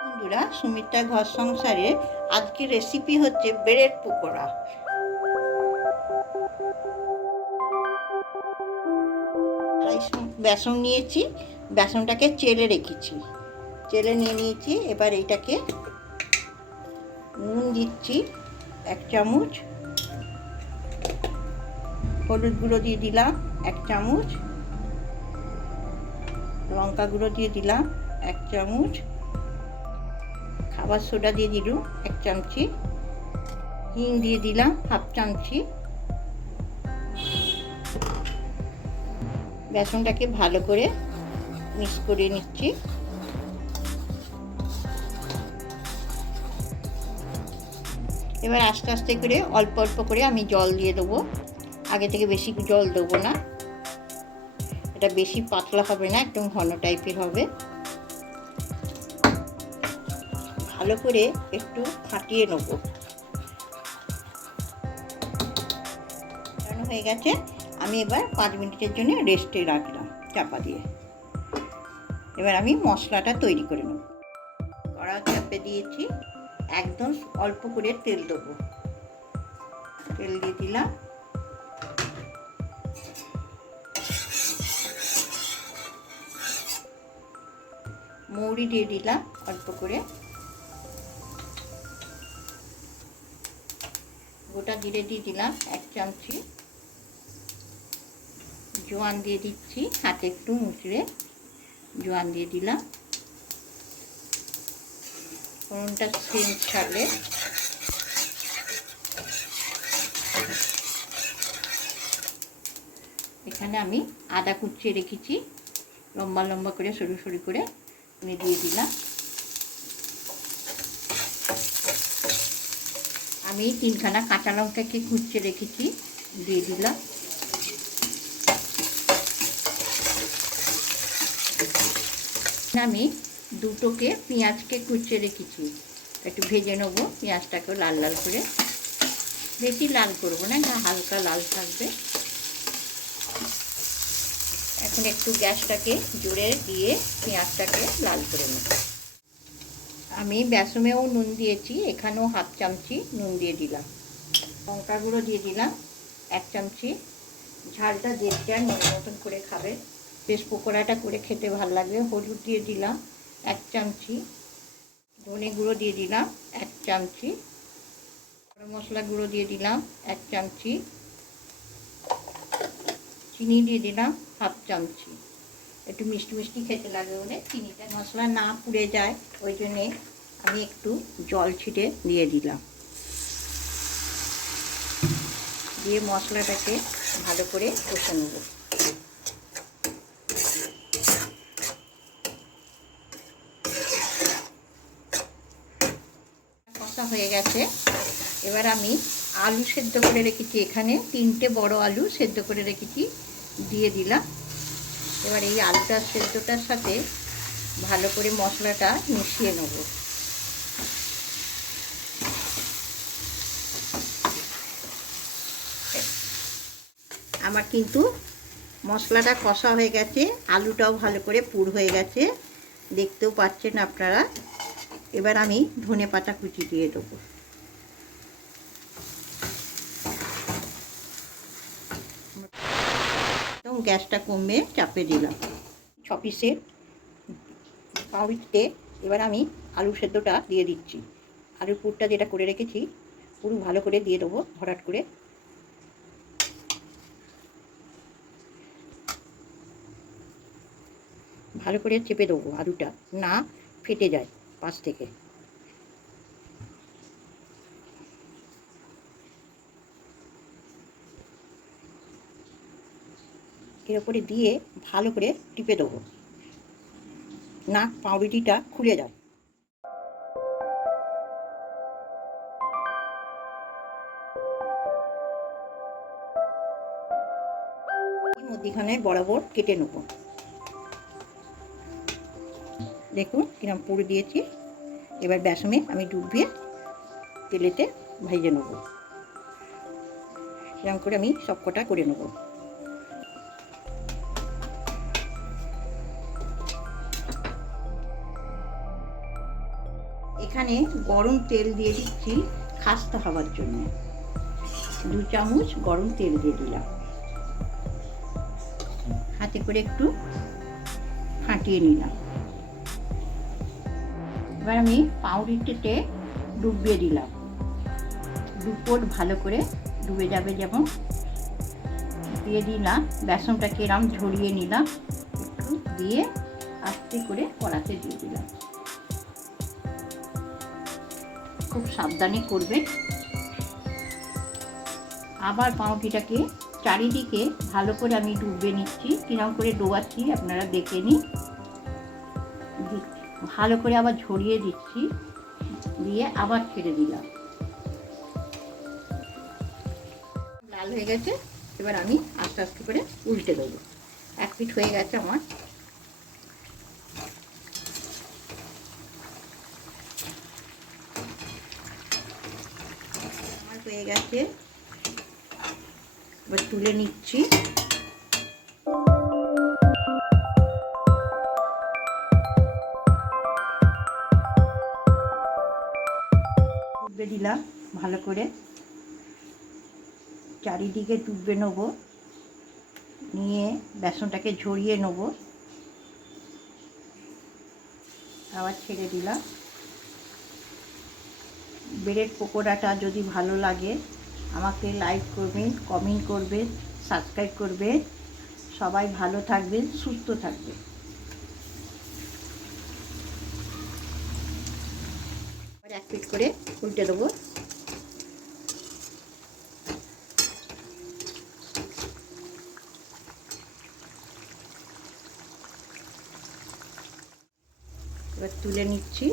বন্ধুরা সুমিত্রা ঘর সংসারে আজকের রেসিপি হচ্ছে ব্রেড পকোড়া। বেসন নিয়েছি, বেসনটাকে চেলে রেখেছি। চেলে নিয়ে নিয়েছি, এবার এইটাকে নুন দিচ্ছি, এক চামচ। হলুদ গুঁড়ো দিয়ে দিলাম, এক চামচ। লঙ্কা গুঁড়ো দিয়ে দিলাম এক চামচ। খাবার সোডা দিয়ে দিলাম এক চামচি। হিং দিয়ে দিলাম হাফ চামচি। বেসনটাকে ভালো করে মিক্স করে নিচ্ছি। এবার আস্তে আস্তে করে অল্প অল্প করে আমি জল দিয়ে দেবো। আগে থেকে বেশি জল দেবো না। এটা বেশি পাতলা হবে না, একদম ঘন টাইপের হবে। ভালো করে একটু ফাটিয়ে নেব। ফোটানো হয়ে গেছে, আমি এবার পাঁচ মিনিটের জন্য রেস্টে রাখলাম, চাপা দিয়ে। এবার আমি মশলাটা তৈরি করে নেব। কড়া চাপে দিয়েছি, একদম অল্প করে তেল দেবো। তেল দিয়ে দিলাম। মৌরি দিয়ে দিলাম অল্প করে। গোটা জিরে দিয়ে দিলাম এক চামচি। জোয়ান দিয়ে দিচ্ছি হাতে একটু মুচড়ে। জোয়ান দিয়ে দিলাম। ফোড়নটা সেন্ট ছাড়লে এখানে আমি আদা কুচিয়ে রেখেছি। লম্বা লম্বা করে, সরু সরু করে। আমি দিয়ে দিলাম। আমি তিনখানা কাঁচা লঙ্কাকে কুচিয়ে রেখেছি, দিয়ে দিলাম। আমি দুটোকে পেঁয়াজকে কুচিয়ে রেখেছি। একটু ভেজে নেব, পেঁয়াজটাকেও লাল লাল করে। বেশি লাল করব না হালকা লাল থাকবে। এখন একটু গ্যাসটাকে জুড়ে দিয়ে পেঁয়াজটাকে লাল করে নেব। আমি বেসমেও নুন দিয়েছি, এখানেও হাফ চামচি নুন দিয়ে দিলাম। লঙ্কা গুঁড়ো দিয়ে দিলাম, এক চামচি। ঝালটা যে যার মন মতন করে খাবে। বেশ পকোড়াটা করে খেতে ভালো লাগবে। হলুদ দিয়ে দিলাম, এক চামচি। ধনে গুঁড়ো দিয়ে দিলাম, এক চামচি। গরম মশলা গুঁড়ো দিয়ে দিলাম, এক চামচি। চিনি দিয়ে দিলাম, হাফ চামচি একটু মিষ্টি মিষ্টি খেতে লাগে বলে চিনিটা মশলা না পুড়ে যায়, ওই জন্যে আমি একটু জল ছিটে দিয়ে দিলাম। দিয়ে মশলাটাকে ভালো করে কষে নেব। কষা হয়ে গেছে। এবার আমি আলু সেদ্ধ করে রেখেছি। এখানে তিনটে বড় আলু সেদ্ধ করে রেখেছি। দিয়ে দিলাম। এবার এই আলুটা সেদ্ধটার সাথে ভালো করে মশলাটা মিশিয়ে নেব। আমার কিন্তু মশলাটা কষা হয়ে গেছে, আলুটাও ভালো করে পুর হয়ে গেছে। দেখতেও পাচ্ছেন আপনারা। এবার আমি ধনে পাতা কুচি দিয়ে দেবো। এবং গ্যাসটা কমে চাপে দিলাম। ছ পিসের পাউরিতে এবার আমি আলু সেদ্ধটা দিয়ে দিচ্ছি। আলুর পুরটা যেটা করে রেখেছি, পুরো ভালো করে দিয়ে দেবো, ভরাট করে। ভালো করে চেপে দেবো আলুটা, না ফেটে যায় পাশ থেকে। এর উপরে দিয়ে ভালো করে টিপে দেবো। নাক পাউরুটিটা খুলে যায় মধ্যিখানে বরাবর কেটে নেব। দেখুন কিরম পুরো দিয়েছি। এবার বেসমে আমি ডুবিয়ে তেলেতে ভেজে নেব। এরকম করে আমি সবকটা করে নেব। এখানে গরম তেল দিয়ে দিচ্ছি খাস্তা হওয়ার জন্য। দু চামচ গরম তেল দিয়ে দিলাম। হাতে করে একটু ফাটিয়ে নিলাম। এবার আমি পাউরুটিতে ডুবিয়ে দিলাম। দুপোট ভালো করে ডুবে যাবে যেমন। দিয়ে দিলাম, বেসনটাকে এরম ঝরিয়ে নিলাম। একটু দিয়ে আস্তে করে কড়াতে দিয়ে দিলাম। খুব সাবধানে করবে। আবার পাউরুটিটাকে চারিদিকে ভালো করে আমি ডুবে নিচ্ছি। কিরম করে ডোবাচ্ছি আপনারা দেখে নিন। ভালো করে আবার ঝরিয়ে দিচ্ছি। দিয়ে আবার ছেড়ে দিলাম। লাল হয়ে গেছে। এবার আমি আস্তে আস্তে করে উল্টে দেবো। এক পিঠ হয়ে গেছে আমার আমার হয়ে গেছে এবার তুলে নিচ্ছি। দিলাম ভালো করে। চারিদিকে ডুববে নেব। নিয়ে বেসনটাকে ঝরিয়ে নেব। আবার ছেড়ে দিলাম। ব্রেড পকোড়াটা যদি ভালো লাগে, আমাকে লাইক করবেন কমেন্ট করবেন সাবস্ক্রাইব করবেন। সবাই ভালো থাকবেন, সুস্থ থাকবেন। এক পিট করে উল্টে দেবো। এবার তুলে নিচ্ছি।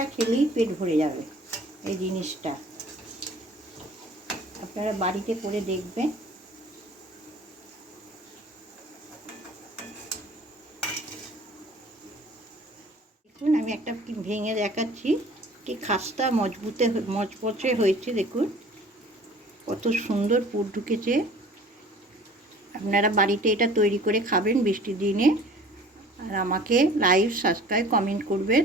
একটা খেলেই পেট ভরে যাবে, এই জিনিসটা। আপনারা বাড়িতে করে দেখবেন। দেখুন, আমি একটা ভেঙে দেখাচ্ছি, কি খাস্তা মজবুতে মজবচে হয়েছে, দেখুন। কত সুন্দর পুর ঢুকেছে। আপনারা বাড়িতে এটা তৈরি করে খাবেন বৃষ্টির দিনে। আর আমাকে লাইভ সাবস্ক্রাইব কমেন্ট করবেন।